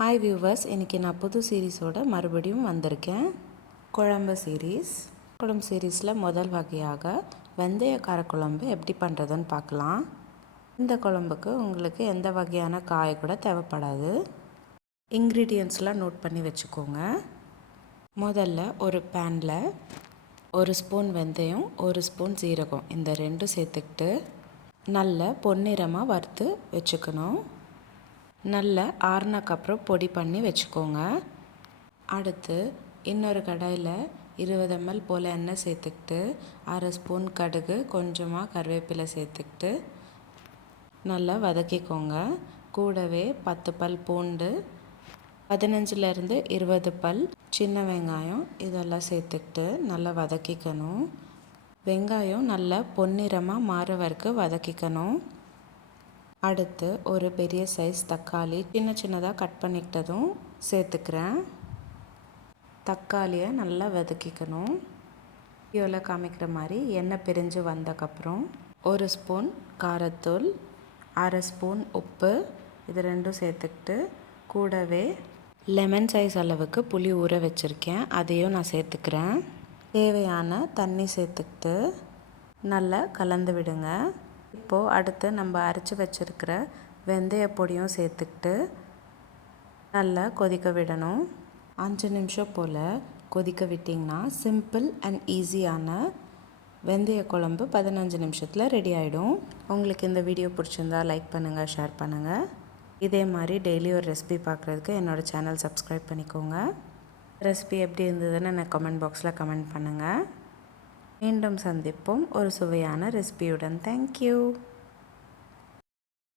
Hi viewers, இன்றைக்கி நான் புது சீரீஸோடு மறுபடியும் வந்திருக்கேன். குழம்பு சீரீஸில் முதல் வகையாக வெந்தய காரக்குழம்பு எப்படி பண்ணுறதுன்னு பார்க்கலாம். இந்த குழம்புக்கு உங்களுக்கு எந்த வகையான காய் கூட தேவைப்படாது. இன்க்ரீடியன்ட்ஸ்லாம் நோட் பண்ணி வச்சுக்கோங்க. முதல்ல ஒரு பேனில் 1 ஸ்பூன் வெந்தயம், 1 ஸ்பூன் சீரகம், இந்த ரெண்டும் சேர்த்துக்கிட்டு நல்ல பொன்னிறமாக வறுத்து வச்சுக்கணும். நல்ல ஆறுனக்கப்புறம் பொடி பண்ணி வச்சுக்கோங்க. அடுத்து இன்னொரு கடாயில் 20 ml போல் எண்ணெய் சேர்த்துக்கிட்டு 1/2 ஸ்பூன் கடுகு, கொஞ்சமாக கருவேப்பிலை சேர்த்துக்கிட்டு நல்லா வதக்கிக்கோங்க. கூடவே 10 பல் பூண்டு, 15லேருந்து 20 பல் சின்ன வெங்காயம் இதெல்லாம் சேர்த்துக்கிட்டு நல்லா வதக்கிக்கணும். வெங்காயம் நல்லா பொன்னிறமாக மாற வரைக்கும் வதக்கிக்கணும். அடுத்து ஒரு பெரிய சைஸ் தக்காளி சின்னதாக கட் பண்ணிக்கிட்டதும் சேர்த்துக்கிறேன். தக்காளியை நல்லா வதக்கிக்கணும். வீடியோவில் காமிக்கிற மாதிரி எண்ணெய் பிரிஞ்சு வந்தக்கப்புறம் 1 ஸ்பூன் காரத்தூள், 1/2 ஸ்பூன் உப்பு, இது ரெண்டும் சேர்த்துக்கிட்டு கூடவே லெமன் சைஸ் அளவுக்கு புளி ஊற வச்சுருக்கேன், அதையும் நான் சேர்த்துக்கிறேன். தேவையான தண்ணி சேர்த்துக்கிட்டு நல்லா கலந்து விடுங்க. இப்போது அடுத்து நம்ம அரைச்சி வச்சுருக்கிற வெந்தய பொடியும் சேர்த்துக்கிட்டு நல்லா கொதிக்க விடணும். 5 நிமிஷம் போல் கொதிக்க விட்டிங்கன்னா சிம்பிள் அண்ட் ஈஸியான வெந்தய குழம்பு 15 நிமிஷத்தில் ரெடி ஆகிடும். உங்களுக்கு இந்த வீடியோ பிடிச்சிருந்தா லைக் பண்ணுங்கள், ஷேர் பண்ணுங்கள். இதே மாதிரி டெய்லி ஒரு ரெசிபி பார்க்குறதுக்கு என்னோடய சேனல் சப்ஸ்கிரைப் பண்ணிக்கோங்க. ரெசிபி எப்படி இருந்ததுன்னு எனக்கு கமெண்ட் பாக்ஸில் கமெண்ட் பண்ணுங்கள். மீண்டும் சந்திப்போம் ஒரு சுவையான ரெசிபியுடன். தேங்க்யூ.